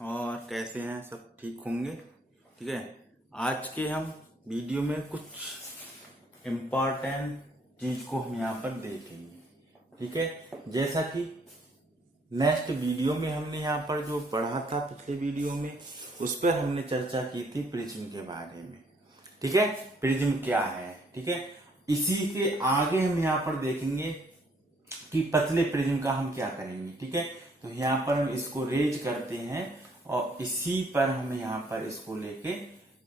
और कैसे हैं सब? ठीक होंगे। ठीक है, आज के हम वीडियो में कुछ इम्पोर्टेंट चीज को हम यहाँ पर देखेंगे। ठीक है, जैसा कि नेक्स्ट वीडियो में हमने यहाँ पर जो पढ़ा था पिछले वीडियो में, उस पर हमने चर्चा की थी प्रिज्म के बारे में। ठीक है, प्रिज्म क्या है। ठीक है, इसी के आगे हम यहाँ पर देखेंगे कि पतले प्रिज्म का हम क्या करेंगे। ठीक है, तो यहाँ पर हम इसको रेज करते हैं और इसी पर हम यहाँ पर इसको लेके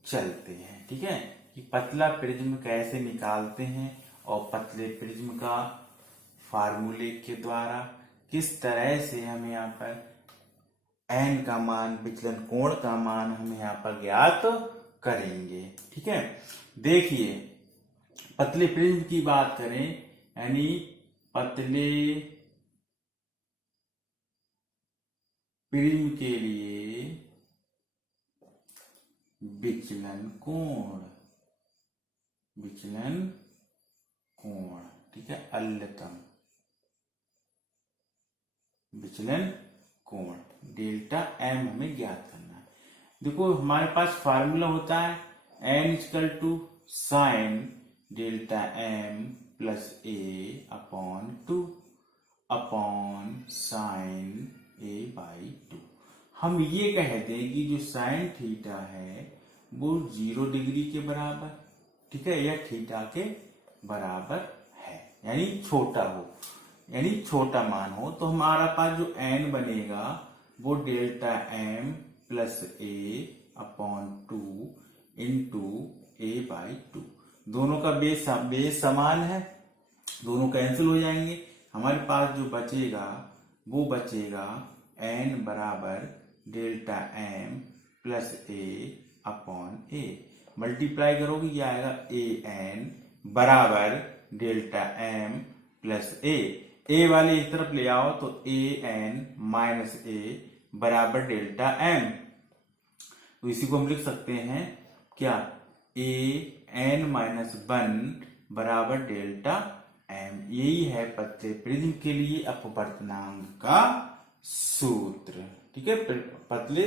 चलते हैं। ठीक है, कि पतला प्रिज्म कैसे निकालते हैं और पतले प्रिज्म का फार्मूले के द्वारा किस तरह से हम यहाँ पर एन का मान, विचलन कोण का मान हम यहाँ पर ज्ञात करेंगे। ठीक है, देखिए पतले प्रिज्म की बात करें, यानी पतले प्रिज्म के लिए विचलन कोण, ठीक है, अल्लतम विचलन कोण डेल्टा एम हमें ज्ञात करना है। देखो हमारे पास फार्मूला होता है N equal to sine delta M plus A upon 2 upon sine A by 2। हम ये कहते हैं कि जो साइन थीटा है वो 0 डिग्री के बराबर, ठीक है, या थीटा के बराबर है, यानी छोटा हो, यानी छोटा मान हो। तो हमारा पास जो एन बनेगा वो delta M plus A upon 2 into A by 2। दोनों का बेस समान है, दोनों कैंसिल हो जाएंगे। हमारे पास जो बचेगा वो बचेगा एन बराबर delta M plus A upon A. Multiply करोगे क्या आएगा, ए एन बराबर डेल्टा एम प्लस ए वाले इस तरफ ले आओ तो ए एन माइनस ए बराबर डेल्टा एम। तो इसी को हम लिख सकते हैं क्या, ए एन माइनस 1 बराबर डेल्टा एम। यही है पतले प्रिज्म के लिए अपवर्तनांक का सूत्र। ठीक है, पतले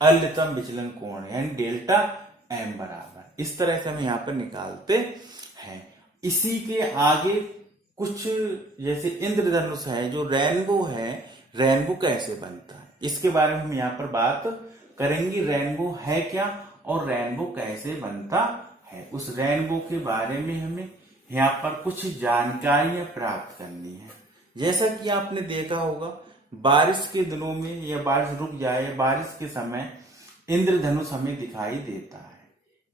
अल्लतम विचलन कोण यानी डेल्टा एम बराबर, इस तरह से हम यहाँ पर निकालते हैं। इसी के आगे कुछ जैसे इंद्रधनुष है, जो रेनबो है, रेनबो कैसे बनता है इसके बारे में हम यहाँ पर बात करेंगे। रेनबो है क्या और रेनबो कैसे बनता है, उस रेनबो के बारे में हमें यहाँ पर कुछ जानकारियां प्राप्त करनी है। जैसा कि आपने देखा होगा बारिश के दिनों में, या बारिश रुक जाए, बारिश के समय इंद्रधनुष हमें दिखाई देता है।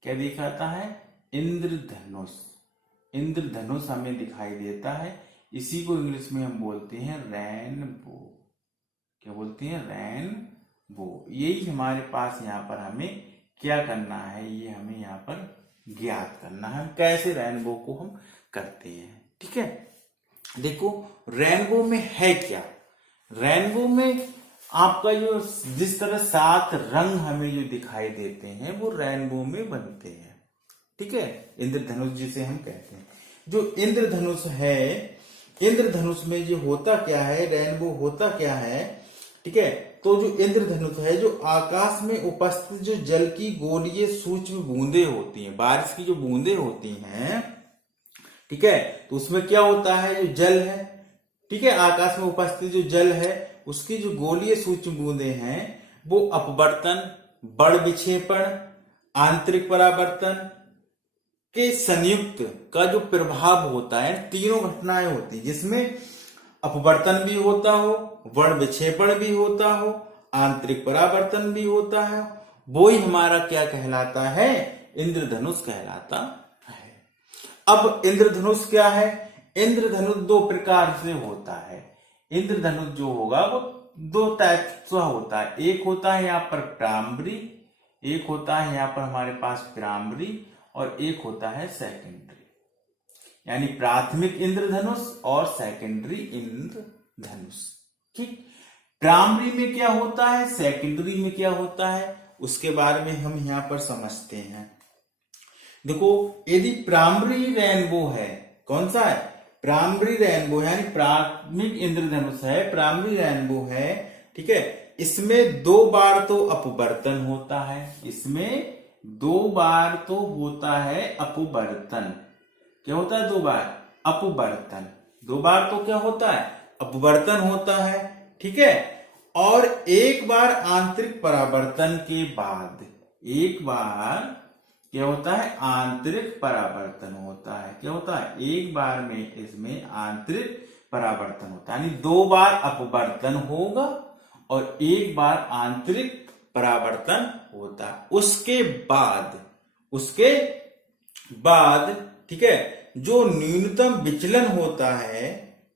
क्या दिखाता है, इंद्रधनुष, इंद्रधनुष हमें दिखाई देता है। इसी को इंग्लिश में हम बोलते हैं रेनबो। क्या बोलते हैं, रेनबो। यही हमारे पास यहाँ पर हमें क्या करना है, ये हमें यहाँ पर ज्ञात करना है कैसे रेनबो को हम करते हैं। ठीक है, देखो रेनबो में है क्या, रेनबो में आपका जो जिस तरह 7 रंग हमें जो दिखाई देते हैं वो रेनबो में बनते हैं। ठीक है, इंद्रधनुष जिसे हम कहते हैं, जो इंद्रधनुष है, इंद्रधनुष में जो होता क्या है, रेनबो होता क्या है। ठीक है, तो जो इंद्रधनुष है, जो आकाश में उपस्थित जो जल की गोलीय सूक्ष्म बूंदे होती हैं, बारिश की जो बूंदे होती हैं, ठीक है, तो उसमें क्या होता है, जो जल है, ठीक है, आकाश में उपस्थित जो जल है उसकी जो गोलीय सूक्ष्म बूंदे हैं वो अपवर्तन, बड़ विक्षेपण, आंतरिक परावर्तन के संयुक्त का जो प्रभाव होता है, तीनों घटनाएं होती हैं जिसमें अपवर्तन भी होता हो, बड़ विक्षेपण भी होता हो, आंतरिक परावर्तन भी होता है, वो ही हमारा क्या कहलाता है, इंद्रधनुष कहलाता है। अब इंद्रधनुष क्या है, इंद्रधनुष 2 प्रकार से होता है। इंद्रधनुष जो होगा वो 2 टाइप का होता है। एक होता है यहाँ पर प्राइमरी, एक होता है यहाँ पर हमारे पास प्राइमरी, और एक होता है सेकेंडरी, यानी प्राथमिक इंद्रधनुष और सेकेंडरी इंद्रधनुष। ठीक, प्राइमरी में क्या होता है, सेकेंडरी में क्या होता है, उसके बारे में हम यहाँ पर समझते हैं। देखो यदि प्राइमरी रेनबो है, कौन सा है, प्राइमरी रेनबो यानी प्राथमिक इंद्रधनुष है, प्राइमरी रेनबो है, ठीक है, इसमें 2 बार तो अपवर्तन होता है, इसमें 2 बार तो होता है अपवर्तन। क्या होता है 2 बार? अपवर्तन। 2 बार तो क्या होता है? अपवर्तन होता है, ठीक है। और एक बार आंतरिक परावर्तन के बाद, एक बार क्या होता है? आंतरिक परावर्तन होता है। क्या होता है? एक बार में इसमें आंतरिक परावर्तन होता है, यानी 2 बार अपवर्तन होगा और एक बार आंतरिक परावर्तन होता है। उसके बाद ठीक है, जो न्यूनतम विचलन होता है,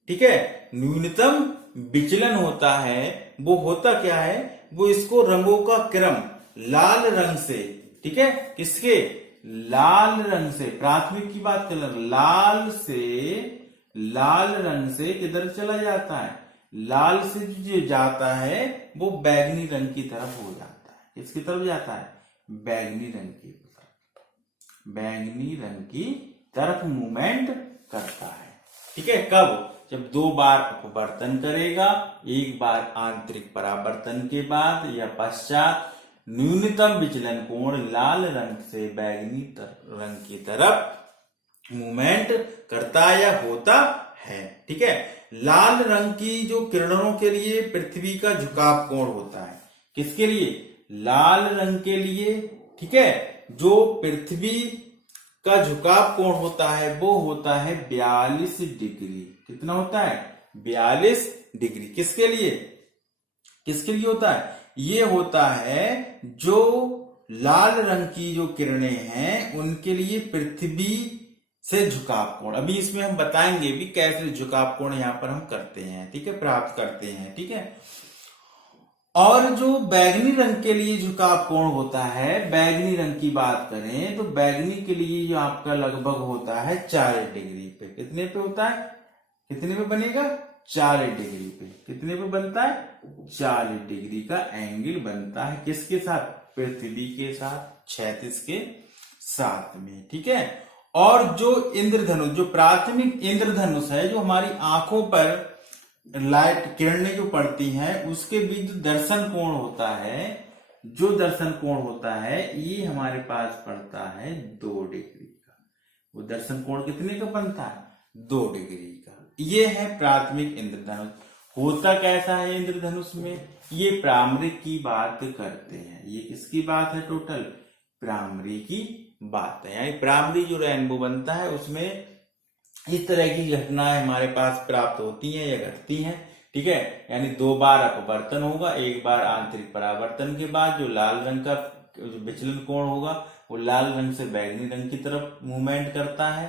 ठीक है, न्यूनतम विचलन होता है, वो होता क्या है? वो इसको रंगों का क्रम लाल रंग से, ठीक है, किसके? लाल रंग से, प्राथमिक की बात कर रहे हैं, लाल रंग से किधर चला जाता है? लाल से जो जाता है वो बैगनी रंग की तरफ हो जाता है। किसकी तरफ जाता है? बैगनी रंग की तरफ, बैगनी रंग की तरफ मूवमेंट करता है, ठीक है। कब? जब 2 बार अपवर्तन करेगा, एक बार आंतरिक परावर्तन के बाद या पश्चात न्यूनतम विचलन कोण लाल रंग से बैगनी रंग की तरफ मूवमेंट करता या होता है, ठीक है। लाल रंग की जो किरणों के लिए पृथ्वी का झुकाव कोण होता है, किसके लिए? लाल रंग के लिए, ठीक है। जो पृथ्वी का झुकाव कोण होता है वो होता है 42 डिग्री। कितना होता है? 42 डिग्री। किसके लिए? किसके लिए होता है? ये होता है जो लाल रंग की जो किरणें हैं उनके लिए पृथ्वी से झुकाव कोण। अभी इसमें हम बताएंगे भी कैसे झुकाव कोण यहां पर हम करते हैं, ठीक है, प्राप्त करते हैं, ठीक है। और जो बैगनी रंग के लिए झुकाव कोण होता है, बैगनी रंग की बात करें तो बैगनी के लिए जो आपका लगभग होता है 40 डिग्री पे। कितने पे होता है? कितने पे बनेगा? 40 डिग्री पे। कितने पे बनता है? 40 डिग्री का एंगल बनता है। किसके साथ? पृथ्वी के साथ, क्षैतिज के साथ में, ठीक है। और जो इंद्रधनुष, जो प्राथमिक इंद्रधनुष है, जो हमारी आंखों पर लाइट किरणें जो पड़ती हैं उसके बीच जो दर्शन कोण होता है, जो दर्शन कोण होता है ये हमारे पास पड़ता है 2 डिग्री का। वो दर्शन कोण कितने का बनता है? 2 डिग्री का। ये है प्राथमिक इंद्रधनुष। होता कैसा है इंद्रधनुष में? ये प्राइमरी की बात करते हैं। ये किसकी बात है? टोटल प्राइमरी की बात है, यानी प्राइमरी जो रेनबो बनता है उसमें इस तरह की घटनाएं हमारे पास प्राप्त होती हैं या घटती हैं, ठीक है। यानी 2 बार अपवर्तन होगा, एक बार आंतरिक परावर्तन के बाद जो लाल रंग का जो विचलन कोण होगा वो लाल रंग से बैगनी रंग की तरफ मूवमेंट करता है,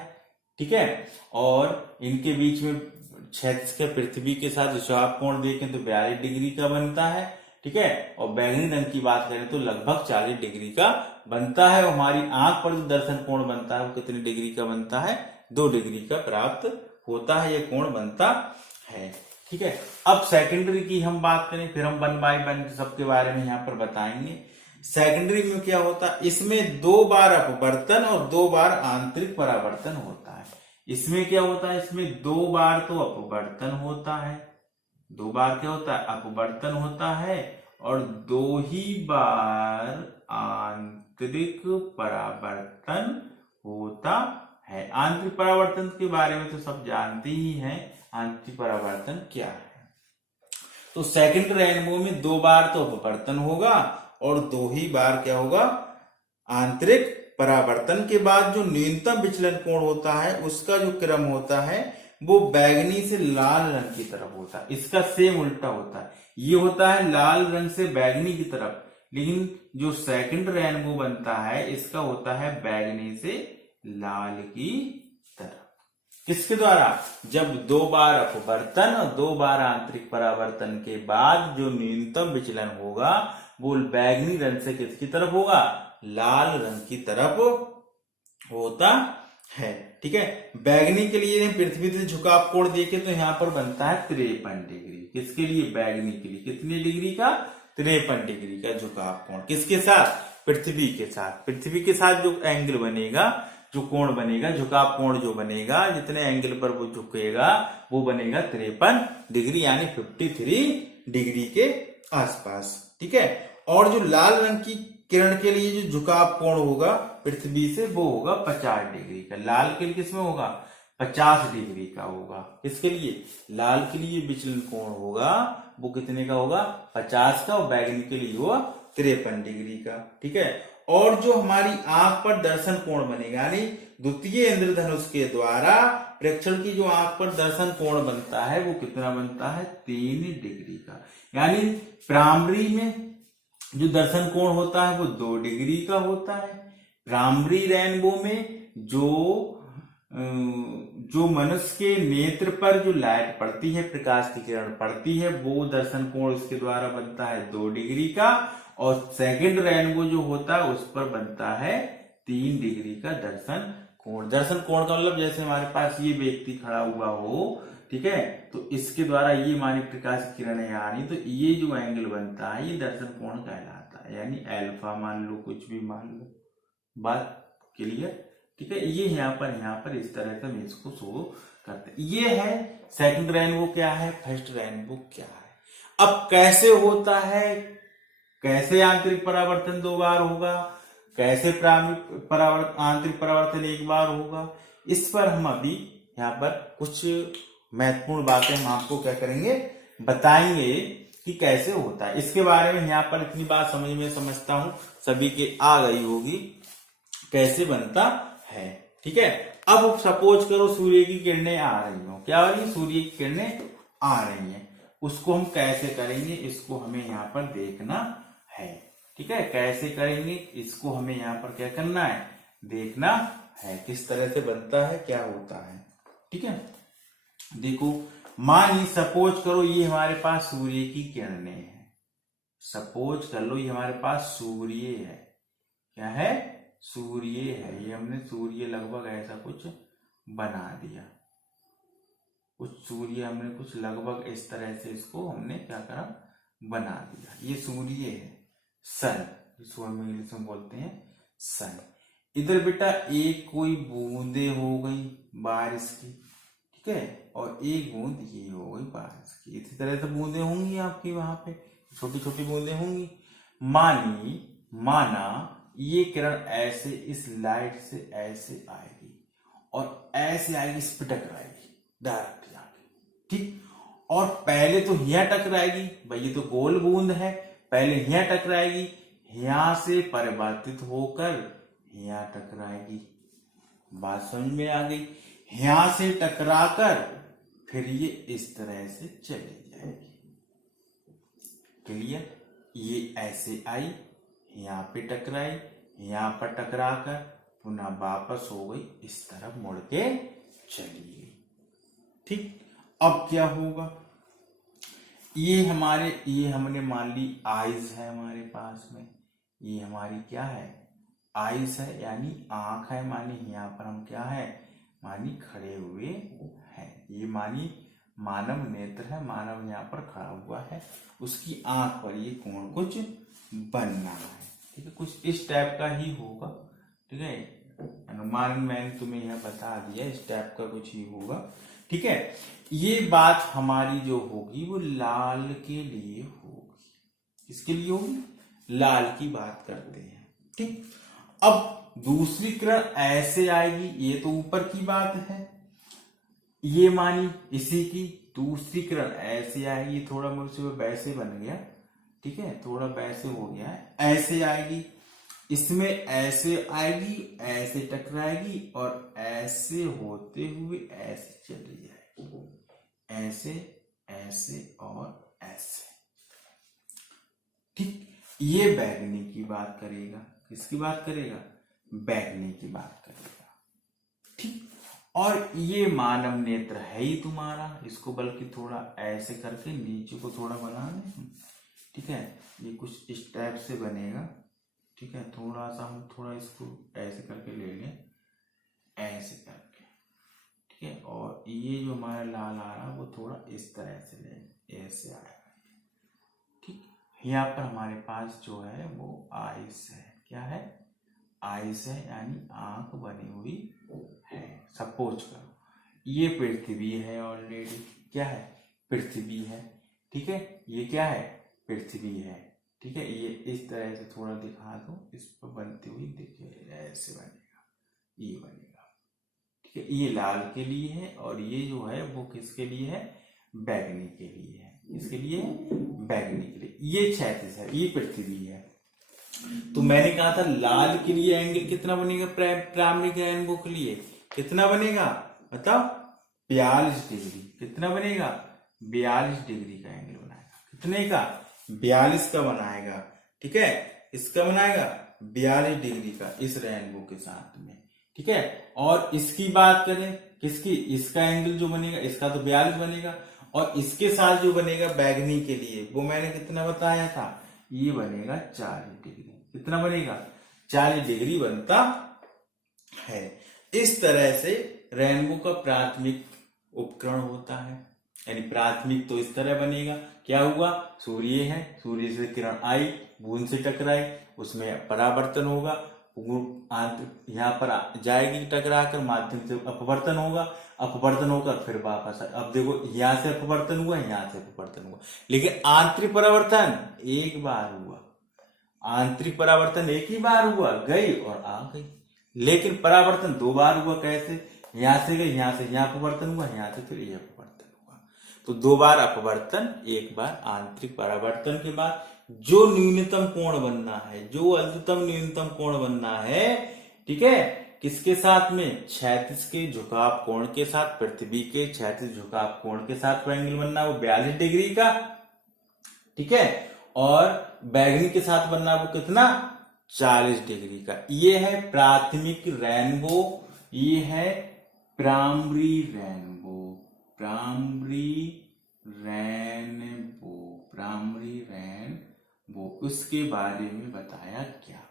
ठीक है। और इनके बीच में क्षैतिज के पृथ्वी के साथ झुकाव कोण देखें तो 42 डिग्री का बनता है, ठीक है। और बैगनी रंग की बात करें तो लगभग 40 डिग्री का बनता है। और हमारी आंख पर जो दर्शन कोण बनता है वो कितने डिग्री का बनता है? 2 डिग्री का प्राप्त होता है, ये कोण बनता है, ठीक है। अब सेकेंडरी की हम बात करें, फिर हम 1 बाय 1 सबके बारे में यहाँ पर बताएंगे। सेकेंडरी में क्या होता है? इसमें 2 बार अपवर्तन और 2 बार आंतरिक परावर्तन होता है। इसमें क्या होता है? इसमें 2 बार तो अपवर्तन होता है, 2 बार क्या होता है? अपवर्तन होता है, और 2 ही बार आंतरिक परावर्तन होता है। आंतरिक परावर्तन के बारे में तो सब जानते ही हैं, आंतरिक परावर्तन क्या है। तो सेकंड रेनबो में 2 बार तो अपवर्तन होगा और 2 ही बार क्या होगा? आंतरिक परावर्तन के बाद जो न्यूनतम विचलन कोण होता है उसका जो क्रम होता है वो बैगनी से लाल रंग की तरफ होता है। इसका सेम उल्टा होता है, ये होता है लाल रंग से बैगनी की तरफ, लेकिन जो सेकंड रेनबो बनता है इसका होता है बैगनी से लाल की तरफ। किसके द्वारा? जब 2 बार अपवर्तन और 2 बार आंतरिक परावर्तन के बाद जो न्यूनतम विचलन होगा वो बैगनी रंग से किसकी तरफ होगा? लाल रंग की तरफ होता है, ठीक है। बैगनी के लिए पृथ्वी से झुकाव कोण देखे तो यहां पर बनता है 53 डिग्री। किसके लिए? बैगनी के लिए। कितने डिग्री का? 53 डिग्री का झुकाव कोण। किसके साथ? पृथ्वी के साथ। पृथ्वी के साथ जो एंगल बनेगा जो कोण बनेगा, झुकाव कोण जो बनेगा, जितने एंगल पर वो झुकेगा वो बनेगा 53 डिग्री, यानी 53 डिग्री के आसपास। ठीक है। और जो लाल रंग की किरण के लिए जो झुकाव कोण होगा पृथ्वी से, वो होगा 50 डिग्री का। लाल के लिए किसमें होगा? 50 डिग्री का होगा। किसके लिए? लाल के लिए विचलन कोण होगा वो कितने का होगा? 50 का। और बैगनी के लिए हुआ 53 डिग्री का। ठीक है। और जो हमारी आंख पर दर्शन कोण बनेगा, यानी द्वितीय इंद्रधनुष के द्वारा प्रेक्षण की जो आंख पर दर्शन कोण बनता है वो कितना बनता है? 3 डिग्री का। यानी प्राइमरी में जो दर्शन कोण होता है वो 2 डिग्री का होता है। प्राइमरी रेनबो में जो मनुष्य के नेत्र पर जो लाइट पड़ती है, प्रकाश की किरण पड़ती है, वो दर्शन कोण इसके द्वारा बनता है 2 डिग्री का। और सेकंड रेनबो जो होता है उस पर बनता है 3 डिग्री का दर्शन कोण। दर्शन कोण का मतलब जैसे हमारे पास ये व्यक्ति खड़ा हुआ हो, ठीक है, तो इसके द्वारा ये मानी प्रकाश की किरणें आ रही, तो ये जो एंगल बनता है ये दर्शन कोण कहलाता है। यानी अल्फा मान लो, कुछ भी मान लो। बात क्लियर? ठीक है। ये यहाँ पर इस तरह से हम इसको शो करते हैं। ये है सेकंड रेनबो क्या है, फर्स्ट रेनबो क्या है। अब कैसे होता है, कैसे आंतरिक परावर्तन 2 बार होगा, कैसे आंतरिक परावर्तन 1 बार होगा, इस पर हम अभी यहाँ पर कुछ महत्वपूर्ण बातें हम आपको क्या करेंगे, बताएंगे कि कैसे होता है। इसके बारे में यहाँ पर इतनी बात समझता हूं सभी के आ गई होगी कैसे बनता है। ठीक है। अब सपोज करो सूर्य की किरणें आ रही हो। क्या हो रही है? सूर्य की किरणें आ रही हैं। उसको हम कैसे करेंगे, इसको हमें यहाँ पर देखना है। ठीक है। कैसे करेंगे इसको हमें यहाँ पर क्या करना है, देखना है, किस तरह से बनता है, क्या होता है। ठीक है। देखो, मानिए सपोज करो ये हमारे पास सूर्य की किरणें हैं। सपोज कर लो ये हमारे पास सूर्य है। क्या है? सूर्य है। ये हमने सूर्य लगभग ऐसा कुछ बना दिया। कुछ सूर्य हमने कुछ लगभग इस तरह से इसको हमने क्या करा, बना दिया। ये सूर्य है, सन, इसको हम इंग्लिश में बोलते हैं सन। इधर बेटा एक कोई बूंदे हो गई बारिश की, ठीक है, और एक बूंद ये हो गई बारिश की। इसी तरह से बूंदे होंगी आपकी, वहां पे छोटी छोटी बूंदे होंगी। माना ये किरण ऐसे इस लाइट से ऐसे आएगी और ऐसे आएगी, इस पे टकराएगी डायरेक्ट जाके। ठीक। और पहले तो यहाँ टकराएगी, भाई ये तो गोल बूंद है, पहले यहाँ टकराएगी, यहां से परिवर्तित होकर यहाँ टकराएगी। बात समझ में आ गई? यहां से टकराकर फिर ये इस तरह से चली जाएगी। क्लियर? ये ऐसे आई, यहां पे टकराई, यहां पर टकराकर पुनः वापस हो गई, इस तरफ मुड़ के चली गई। ठीक। अब क्या होगा, ये हमने मान ली आइज है हमारे पास में, ये हमारी क्या है, आइज है, यानी आंख है। मानी यहाँ पर हम क्या है, मानी खड़े हुए हैं। ये मानी मानव नेत्र है, मानव यहाँ पर खड़ा हुआ है, उसकी आंख पर ये कोण कुछ बनना है। ठीक है। कुछ इस टाइप का ही होगा। ठीक है। अनुमान मैंने तुम्हें यह बता दिया, इस टाइप का कुछ ही होगा। ठीक है। ये बात हमारी जो होगी वो लाल के लिए होगी। किसके लिए होगी? लाल की बात करते हैं। ठीक। अब दूसरी किरण ऐसे आएगी, ये तो ऊपर की बात है, ये मानी इसी की। दूसरी किरण ऐसे आएगी, थोड़ा मुझसे वैसे बन गया, ठीक है, थोड़ा वैसे हो गया है, ऐसे आएगी, इसमें ऐसे आएगी, ऐसे टकराएगी और ऐसे होते हुए ऐसे चली जाएगी, ऐसे ऐसे और ऐसे। ठीक। ये बैगनी की बात करेगा। किसकी बात करेगा? बैगनी की बात करेगा। ठीक। और ये मानव नेत्र है ही तुम्हारा, इसको बल्कि थोड़ा ऐसे करके नीचे को थोड़ा बना दें। ठीक है। ये कुछ इस टाइप से बनेगा। ठीक है। थोड़ा सा हम थोड़ा इसको ऐसे करके ले लें, ऐसे करके। ठीक है। और ये जो हमारा लाल आ रहा है वो थोड़ा इस तरह से ले, ऐसे आएगा। ठीक। यहाँ पर हमारे पास जो है वो आइस है। क्या है? आइस है यानी आंख बनी हुई है। सपोज करो ये पृथ्वी है, ऑलरेडी क्या है, पृथ्वी है, ठीक है, ये क्या है, पृथ्वी है, ठीक है। ये इस तरह से थोड़ा दिखा दो, इस पर बनती हुई देखिए ऐसे बनेगा, ये बनेगा, ठीक है। ये लाल के लिए है और ये जो है वो किसके लिए है, बैगनी के लिए है, इसके लिए बैगनी के लिए। ये क्षैतिज है, ये पृथ्वी है। तो मैंने कहा था लाल के लिए एंगल कितना बनेगा, प्राइमरी रेनबो के लिए कितना बनेगा बताओ, 42 डिग्री। कितना बनेगा, 42 डिग्री का एंगल बनाएगा। कितने का, 42 का बनाएगा, ठीक है। इसका बनाएगा 42 डिग्री का इस रेनबो के साथ में, ठीक है। और इसकी बात करें, किसकी, इसका एंगल जो बनेगा, इसका तो 42 बनेगा, और इसके साथ जो बनेगा बैगनी के लिए, वो मैंने कितना बताया था, ये बनेगा 40 डिग्री। कितना बनेगा, 40 डिग्री बनता है। इस तरह से रेनबो का प्राथमिक उपकरण होता है। यानी प्राथमिक तो इस तरह बनेगा, क्या हुआ, सूर्य है, सूर्य से किरण आई, बूंद से टकराई, उसमें परावर्तन होगा, यहाँ पर जाएगी टकरा कर, माध्यम से अपवर्तन होगा, अपवर्तन होकर फिर वापस। अब देखो यहाँ से अपवर्तन हुआ, यहाँ से अपवर्तन हुआ, लेकिन आंतरिक परावर्तन एक बार हुआ, आंतरिक परावर्तन एक ही बार हुआ, गई और आ गई। लेकिन परावर्तन 2 बार हुआ, कैसे, यहां से गई, यहां से यहाँ अपवर्तन हुआ, यहां से फिर ये अपवर्तन हुआ। तो 2 बार अपवर्तन, एक बार आंतरिक परावर्तन के बाद जो न्यूनतम कोण बनना है, जो अधिकतम न्यूनतम कोण बनना है, ठीक है, किसके साथ में, क्षैतिज के झुकाव कोण के साथ, पृथ्वी के क्षैतिज झुकाव कोण के साथ एंगल बनना वो 42 डिग्री का, ठीक है। और बैगनी के साथ बनना वो कितना, 40 डिग्री का। ये है प्राथमिक रेनबो, ये है primary rainbow, primary rainbow, primary rainbow, उसके बारे में बताया गया,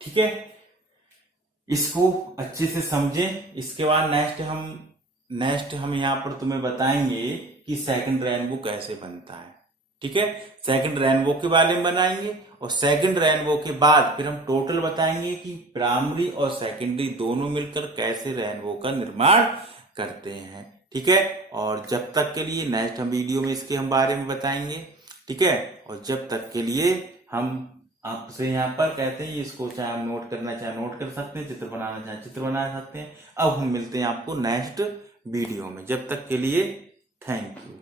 ठीक है। इसको अच्छे से समझें। इसके बाद नेक्स्ट हम यहाँ पर तुम्हें बताएंगे कि सेकंड रेनबो कैसे बनता है, ठीक है। सेकंड रेनबो के बारे में बनाएंगे, और सेकंड रेनबो के बाद फिर हम टोटल बताएंगे कि प्राइमरी और सेकेंडरी दोनों मिलकर कैसे रेनबो का निर्माण करते हैं, ठीक है। और जब तक के लिए नेक्स्ट हम वीडियो में इसके हम बारे में बताएंगे, ठीक है। और जब तक के लिए हम आपसे यहाँ पर कहते हैं, इसको चाहे हम नोट करना चाहे नोट कर सकते हैं, चित्र बनाना चाहे चित्र बना सकते हैं। अब हम मिलते हैं आपको नेक्स्ट वीडियो में, जब तक के लिए थैंक यू।